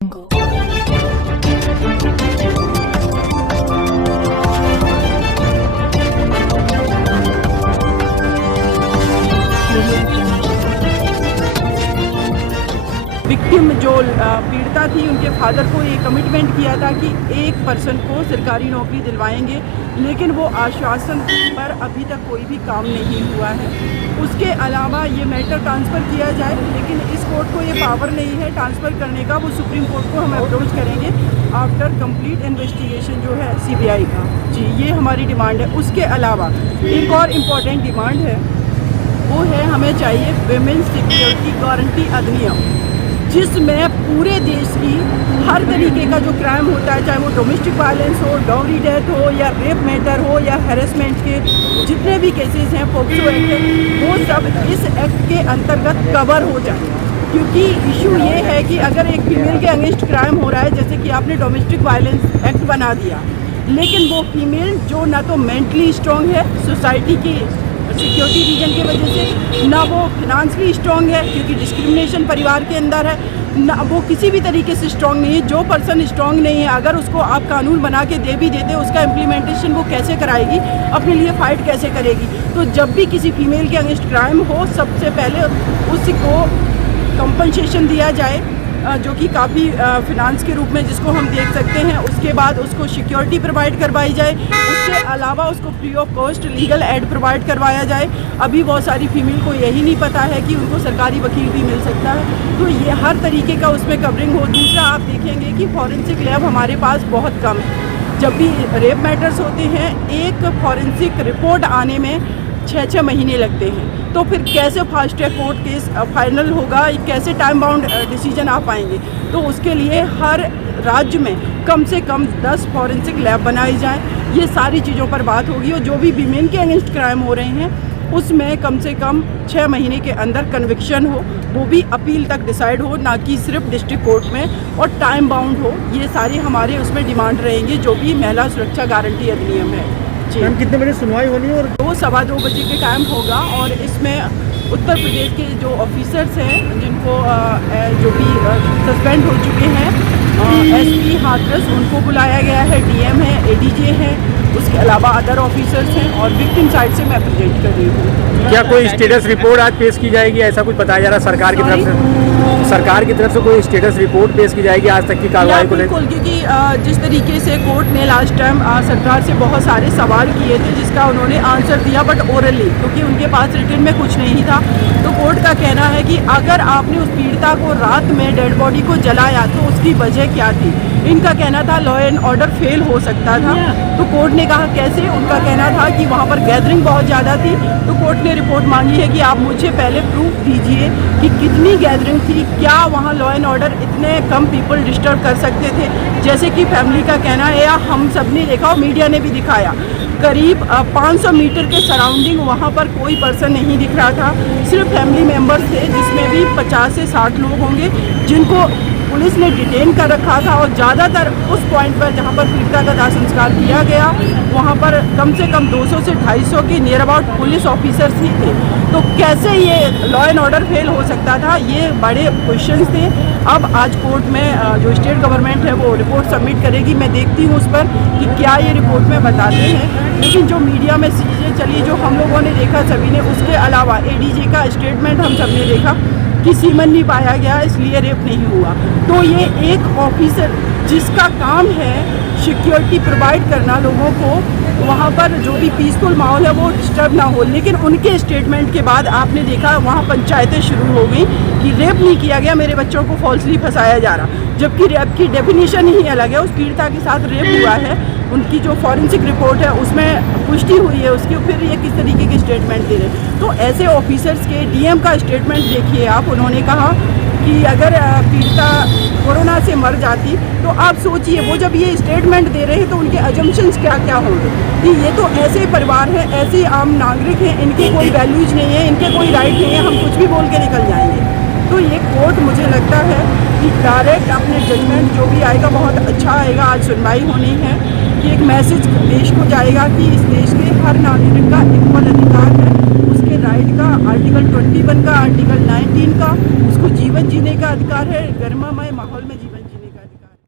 Victim जो पीड़िता थी, उनके फादर को ये कमिटमेंट किया था कि एक पर्सन को सरकारी नौकरी दिलवाएंगे, लेकिन वो आश्वासन पर अभी तक कोई भी काम नहीं हुआ है। उसके अलावा ये मैटर ट्रांसफ़र किया जाए, लेकिन इस कोर्ट को ये पावर नहीं है ट्रांसफ़र करने का। वो सुप्रीम कोर्ट को हम अप्रोच करेंगे आफ्टर कंप्लीट इन्वेस्टिगेशन जो है CBI का। जी, ये हमारी डिमांड है। उसके अलावा एक और इम्पॉर्टेंट डिमांड है, वो है हमें चाहिए विमेन सिक्योरिटी गारंटी अधिनियम, जिसमें पूरे देश की हर तरीके का जो क्राइम होता है, चाहे वो डोमेस्टिक वायलेंस हो, डाउरी डेथ हो, या रेप मैटर हो, या हैरेसमेंट के जितने भी केसेस हैं, पोक्सो एक्ट, वो सब इस एक्ट के अंतर्गत कवर हो जाए। क्योंकि इशू ये है कि अगर एक फीमेल के अगेंस्ट क्राइम हो रहा है, जैसे कि आपने डोमेस्टिक वायलेंस एक्ट बना दिया, लेकिन वो फीमेल जो ना तो मेंटली स्ट्रॉन्ग है सोसाइटी की सिक्योरिटी रीजन की वजह से, ना वो फिनांशली स्ट्रॉन्ग है क्योंकि डिस्क्रिमिनेशन परिवार के अंदर है, ना वो किसी भी तरीके से स्ट्रॉन्ग नहीं है। जो पर्सन स्ट्रॉन्ग नहीं है, अगर उसको आप कानून बना के दे भी देते, उसका इम्प्लीमेंटेशन वो कैसे कराएगी, अपने लिए फ़ाइट कैसे करेगी। तो जब भी किसी फीमेल के अगेंस्ट क्राइम हो, सबसे पहले उसको कंपनसेशन दिया जाए, जो कि काफ़ी फिनांस के रूप में जिसको हम देख सकते हैं। उसके बाद उसको सिक्योरिटी प्रोवाइड करवाई जाए। उसके अलावा उसको free of cost legal aid provide करवाया जाए। अभी बहुत सारी फीमेल को यही नहीं पता है कि उनको सरकारी वकील भी मिल सकता है, तो ये हर तरीके का उसमें कवरिंग हो। दूसरा, आप देखेंगे कि फॉरेंसिक लैब हमारे पास बहुत कम है। जब भी रेप मैटर्स होते हैं, एक फॉरेंसिक रिपोर्ट आने में 6-6 महीने लगते हैं, तो फिर कैसे fast track court case final होगा, कैसे टाइम बाउंड डिसीजन आ पाएंगे। तो उसके लिए हर राज्य में कम से कम 10 फॉरेंसिक लैब बनाई जाएं। ये सारी चीज़ों पर बात होगी, और जो भी वीमेन के अगेंस्ट क्राइम हो रहे हैं उसमें कम से कम 6 महीने के अंदर कन्विक्शन हो, वो भी अपील तक डिसाइड हो, ना कि सिर्फ डिस्ट्रिक्ट कोर्ट में, और टाइम बाउंड हो। ये सारी हमारे उसमें डिमांड रहेंगी, जो भी महिला सुरक्षा गारंटी अधिनियम है। मैम, कितने बजे सुनवाई होनी है? और 2-2:15 बजे के टाइम होगा, और इसमें उत्तर प्रदेश के जो ऑफिसर्स हैं, जिनको जो भी सस्पेंड हो चुके हैं, SP हाथरस, उनको बुलाया गया है, DM है, ADJ है, उसके अलावा अदर ऑफिसर्स हैं, और विक्टिम साइड से मैं प्रेजेंट कर रही हूँ। क्या कोई स्टेटस रिपोर्ट आज पेश की जाएगी, ऐसा कुछ बताया जा रहा है सरकार की तरफ से? सरकार की तरफ से कोई स्टेटस रिपोर्ट पेश की जाएगी आज तक की कार्रवाई को लेकर? बिल्कुल, क्योंकि जिस तरीके से कोर्ट ने लास्ट टाइम सरकार से बहुत सारे सवाल किए थे, जिसका उन्होंने आंसर दिया, बट ओरली, क्योंकि उनके पास रिटन में कुछ नहीं था। तो कोर्ट का कहना है कि अगर आपने उस पीड़िता को रात में डेड बॉडी को जलाया तो उसकी वजह क्या थी। इनका कहना था लॉ एंड ऑर्डर फेल हो सकता था। तो कोर्ट ने कहा कैसे, उनका कहना था कि वहाँ पर गैदरिंग बहुत ज़्यादा थी। तो कोर्ट ने रिपोर्ट मांगी है कि आप मुझे पहले प्रूफ दीजिए कि कितनी गैदरिंग थी, क्या वहाँ लॉ एंड ऑर्डर इतने कम पीपल डिस्टर्ब कर सकते थे, जैसे कि फैमिली का कहना है, या हम सब ने देखा और मीडिया ने भी दिखाया। करीब 500 मीटर के सराउंडिंग वहाँ पर कोई पर्सन नहीं दिख रहा था, सिर्फ फैमिली मेम्बर्स थे, जिसमें भी 50 से 60 लोग होंगे, जिनको पुलिस ने डिटेन कर रखा था। और ज़्यादातर उस पॉइंट पर जहाँ पर पीड़िता का दाह संस्कार किया गया, वहाँ पर कम से कम 200 से 250 के नियर अबाउट पुलिस ऑफिसर्स ही थे। तो कैसे ये लॉ एंड ऑर्डर फेल हो सकता था, ये बड़े क्वेश्चंस थे। अब आज कोर्ट में जो स्टेट गवर्नमेंट है वो रिपोर्ट सबमिट करेगी। मैं देखती हूँ उस पर कि क्या ये रिपोर्ट में बताते हैं। लेकिन जो मीडिया में चीज़ें चली, जो हम लोगों ने देखा सभी ने, उसके अलावा ADJ का स्टेटमेंट हम सब ने देखा कि सीमन नहीं पाया गया, इसलिए रेप नहीं हुआ। तो ये एक ऑफिसर जिसका काम है सिक्योरिटी प्रोवाइड करना लोगों को, वहाँ पर जो भी पीसफुल माहौल है वो डिस्टर्ब ना हो, लेकिन उनके स्टेटमेंट के बाद आपने देखा वहाँ पंचायतें शुरू हो गई कि रेप नहीं किया गया, मेरे बच्चों को फॉल्सली फंसाया जा रहा, जबकि रेप की डेफिनेशन ही अलग है। उस पीड़िता के साथ रेप हुआ है, उनकी जो फॉरेंसिक रिपोर्ट है उसमें पुष्टि हुई है उसकी, फिर ये किस तरीके के स्टेटमेंट दे रहे। तो ऐसे ऑफिसर्स के DM का स्टेटमेंट देखिए आप, उन्होंने कहा कि अगर पीड़िता कोरोना से मर जाती, तो आप सोचिए वो जब ये स्टेटमेंट दे रहे हैं तो उनके अजम्पशंस क्या क्या होंगे कि ये तो ऐसे परिवार हैं, ऐसे आम नागरिक हैं, इनके कोई वैल्यूज नहीं है, इनके कोई राइट नहीं है, हम कुछ भी बोल के निकल जाएंगे। तो ये कोर्ट मुझे लगता है कि डायरेक्ट अपने जजमेंट जो भी आएगा बहुत अच्छा आएगा। आज सुनवाई होनी है कि एक मैसेज देश को जाएगा कि इस देश के हर नागरिक का इक्वल अधिकार है, उसके राइट का, आर्टिकल 21 का, आर्टिकल 19 का, उसको जीवन जीने का अधिकार है, गर्मामय माहौल में जीवन